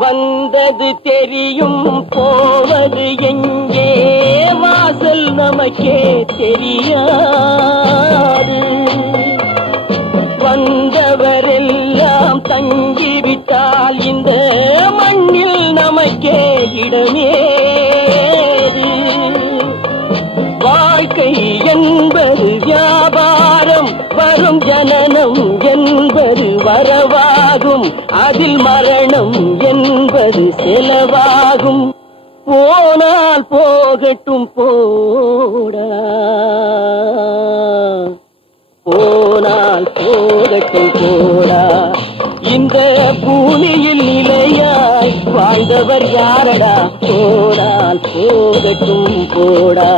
வந்தது தெரியும் போவது எங்கே வாசல் நமக்கே தெரியாது. வந்தவரெல்லாம் தங்கிவிட்டால் இந்த மண்ணில் நமக்கே இடமேது. வாழ்க்கை என்பது வியாபாரம், வரும் ஜனனம் என்பது வரவாகும், அதில் மரணம் என்பது செலவாகும். போனால் போகட்டும் போடா, போனால் போகட்டும் போடா. இந்த பூமியில் நிலையாய் வாழ்ந்தவர் யாரடா, போனால் போகட்டும் போடா.